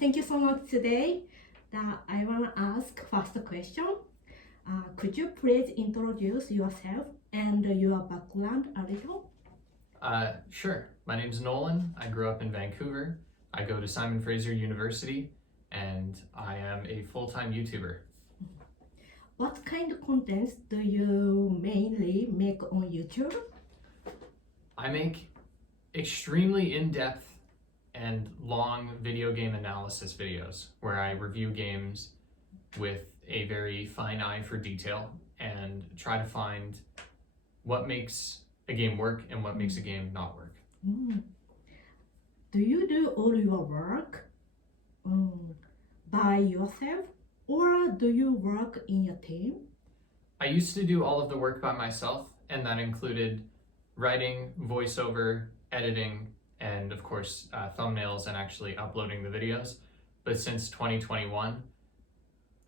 Thank you so much today. I want to ask first question. Could you please introduce yourself and your background a little? Sure. My name's Nolan. I grew up in Vancouver. I go to Simon Fraser University, and I am a full-time YouTuber. What kind of contents do you mainly make on YouTube? I make extremely in-depth and long video game analysis videos where I review games with a very fine eye for detail and try to find what makes a game work and what makes a game not work. Do you do all your work by yourself, or do you work in a team? I used to do all of the work by myself, and that included writing, voiceover, editing, and of course thumbnails and actually uploading the videos. But since 2021,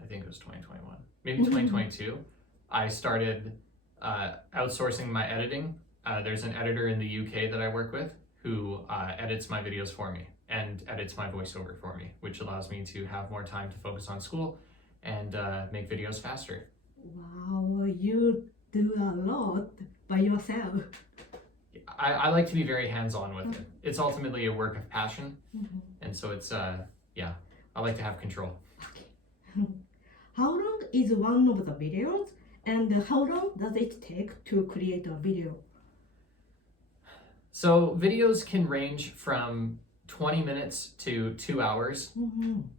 I think it was 2021, maybe 2022, I started outsourcing my editing. There's an editor in the UK that I work with who edits my videos for me and edits my voiceover for me, which allows me to have more time to focus on school and make videos faster. Wow, you do a lot by yourself. I like to be very hands-on with it. It's ultimately a work of passion, and so it's, I like to have control. Okay. How long is one of the videos, and how long does it take to create a video? So videos can range from 20 minutes to 2 hours,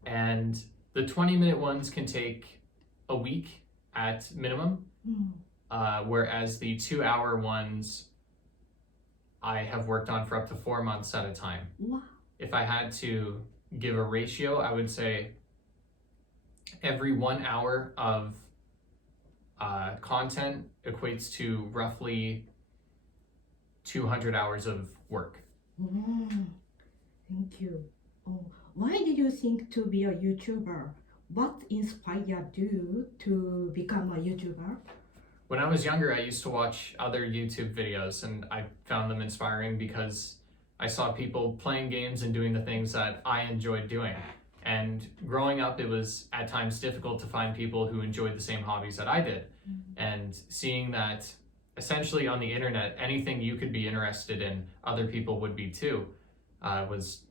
and the 20-minute ones can take a week at minimum, whereas the 2-hour ones I have worked on for up to 4 months at a time. Wow. If I had to give a ratio, I would say every 1 hour of content equates to roughly 200 hours of work. Thank you. Why did you think to be a YouTuber? What inspired you to become a YouTuber? When I was younger, I used to watch other YouTube videos, and I found them inspiring because I saw people playing games and doing the things that I enjoyed doing. And growing up, it was at times difficult to find people who enjoyed the same hobbies that I did. And seeing that essentially on the internet, anything you could be interested in, other people would be too, was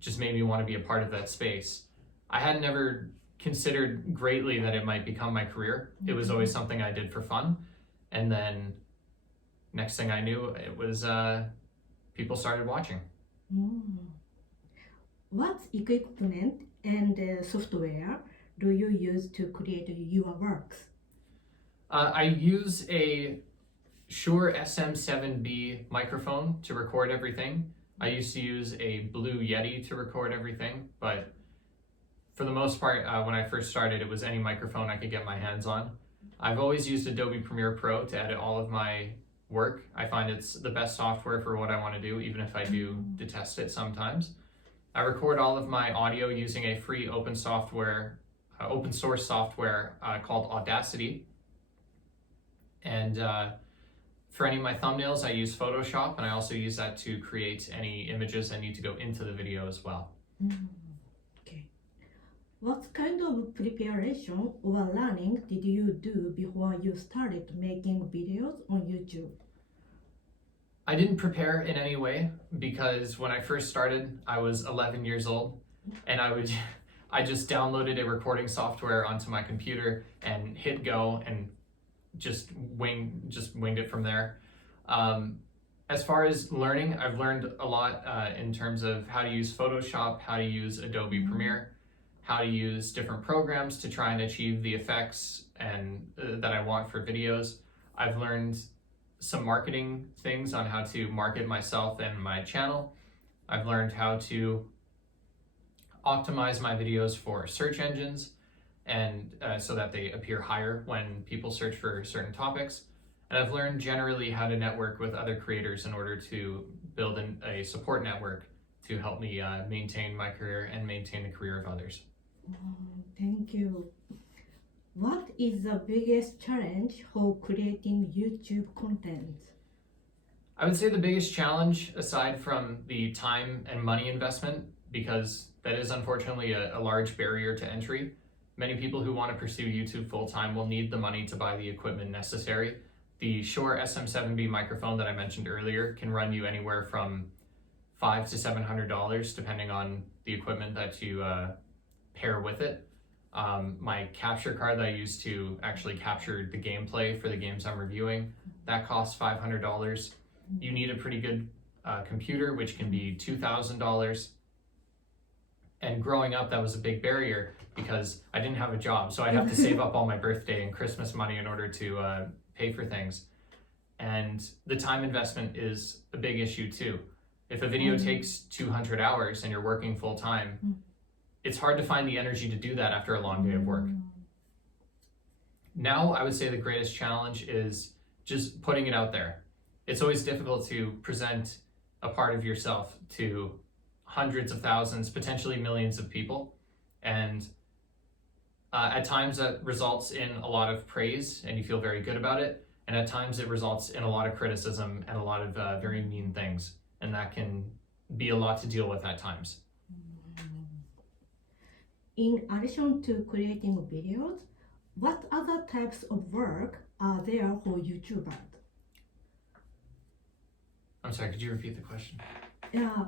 just made me want to be a part of that space. I had never considered greatly that it might become my career. It was always something I did for fun. And then next thing I knew, it was people started watching. What equipment and software do you use to create your works? I use a Shure SM7B microphone to record everything. I used to use a Blue Yeti to record everything, but for the most part, when I first started, it was any microphone I could get my hands on. I've always used Adobe Premiere Pro to edit all of my work. I find it's the best software for what I want to do, even if I do detest it sometimes. I record all of my audio using a free open source software called Audacity. And for any of my thumbnails, I use Photoshop, and I also use that to create any images that need to go into the video as well. Okay. What kind of preparation or learning did you do before you started making videos on YouTube? I didn't prepare in any way because when I first started, I was 11 years old, and I just downloaded a recording software onto my computer and hit go and just winged it from there. As far as learning, I've learned a lot in terms of how to use Photoshop, how to use Adobe Premiere, how to use different programs to try and achieve the effects and that I want for videos. I've learned some marketing things on how to market myself and my channel. I've learned how to optimize my videos for search engines and so that they appear higher when people search for certain topics. And I've learned generally how to network with other creators in order to build a support network to help me maintain my career and maintain the career of others. Thank you. What is the biggest challenge for creating YouTube content? I would say the biggest challenge, aside from the time and money investment because that is unfortunately a large barrier to entry. Many people who want to pursue YouTube full-time will need the money to buy the equipment necessary. The Shure SM7B microphone that I mentioned earlier can run you anywhere from $500 to $700 depending on the equipment that you pair with it. My capture card that I use to actually capture the gameplay for the games I'm reviewing, that costs $500. You need a pretty good computer, which can be $2,000. And growing up, that was a big barrier because I didn't have a job, so I'd have to save up all my birthday and Christmas money in order to pay for things. And the time investment is a big issue too. If a video takes 200 hours and you're working full time, it's hard to find the energy to do that after a long day of work. Now, I would say the greatest challenge is just putting it out there. It's always difficult to present a part of yourself to hundreds of thousands, potentially millions of people. And at times that results in a lot of praise and you feel very good about it. And at times it results in a lot of criticism and a lot of very mean things. And that can be a lot to deal with at times. In addition to creating videos, what other types of work are there for YouTubers? I'm sorry, could you repeat the question? Yeah,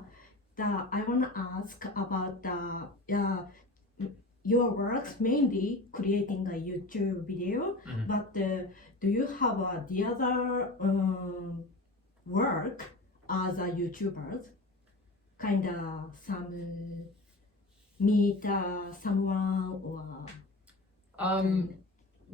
I want to ask about your works, mainly creating a YouTube video, but do you have the other work as a YouTuber? Kind of some meet someone or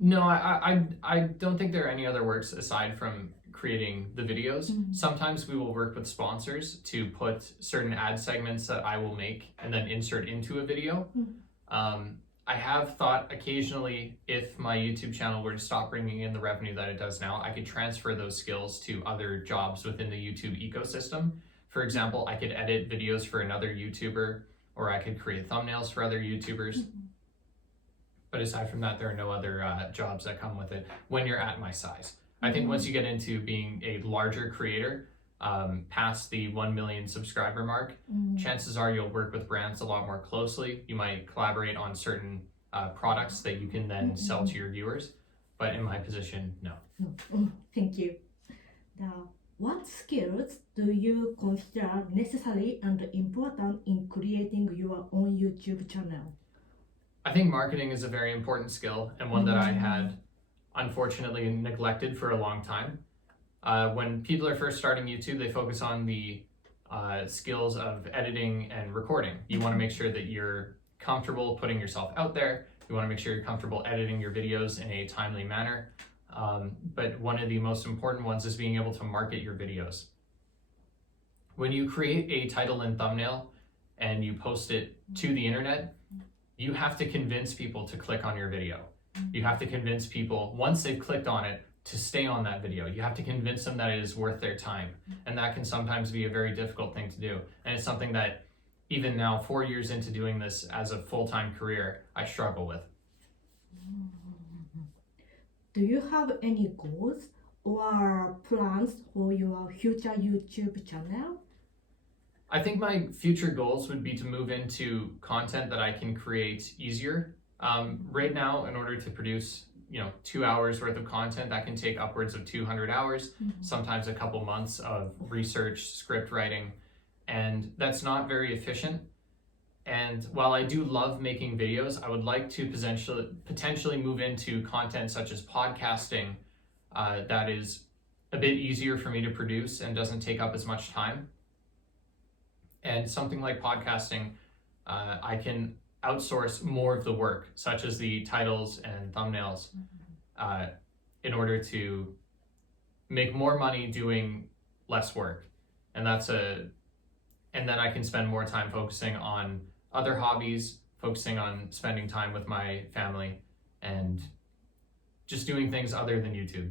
no, I don't think there are any other works aside from creating the videos. Sometimes we will work with sponsors to put certain ad segments that I will make and then insert into a video. I have thought occasionally if my YouTube channel were to stop bringing in the revenue that it does now, I could transfer those skills to other jobs within the YouTube ecosystem. For example, I could edit videos for another YouTuber, or I could create thumbnails for other YouTubers. But aside from that, there are no other jobs that come with it when you're at my size. I think once you get into being a larger creator, past the 1 million subscriber mark, chances are you'll work with brands a lot more closely. You might collaborate on certain products that you can then sell to your viewers. But in my position, no. Thank you. Now, what skills do you consider necessary and important in creating your own YouTube channel? I think marketing is a very important skill and one that I had unfortunately neglected for a long time. When people are first starting YouTube, they focus on the skills of editing and recording. You want to make sure that you're comfortable putting yourself out there. You want to make sure you're comfortable editing your videos in a timely manner. But one of the most important ones is being able to market your videos. When you create a title and thumbnail and you post it to the internet, you have to convince people to click on your video. You have to convince people, once they've clicked on it, to stay on that video. You have to convince them that it is worth their time. And that can sometimes be a very difficult thing to do. And it's something that even now, 4 years into doing this as a full-time career, I struggle with. Do you have any goals or plans for your future YouTube channel? I think my future goals would be to move into content that I can create easier. Right now, in order to produce 2 hours worth of content, that can take upwards of 200 hours, sometimes a couple months of research, script writing, and that's not very efficient. And while I do love making videos, I would like to potentially move into content such as podcasting that is a bit easier for me to produce and doesn't take up as much time. And something like podcasting, I can outsource more of the work, such as the titles and thumbnails, in order to make more money doing less work. And then I can spend more time focusing on other hobbies, focusing on spending time with my family, and just doing things other than YouTube.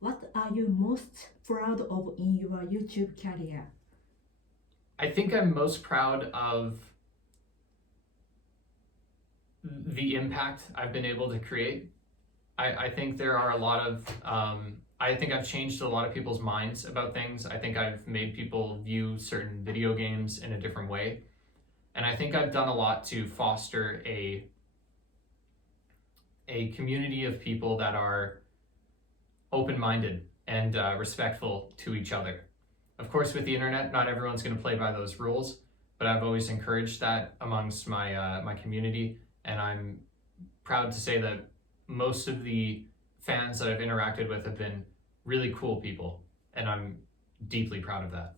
What are you most proud of in your YouTube career? I think I'm most proud of the impact I've been able to create. I think there are a lot of I think I've changed a lot of people's minds about things. I think I've made people view certain video games in a different way. And I think I've done a lot to foster a community of people that are open-minded and respectful to each other. Of course, with the internet, not everyone's going to play by those rules, but I've always encouraged that amongst my my community, and I'm proud to say that most of the fans that I've interacted with have been really cool people, and I'm deeply proud of that.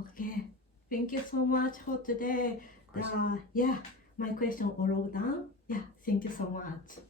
Okay, thank you so much for today. Of course. Yeah, my question all done. Yeah, thank you so much.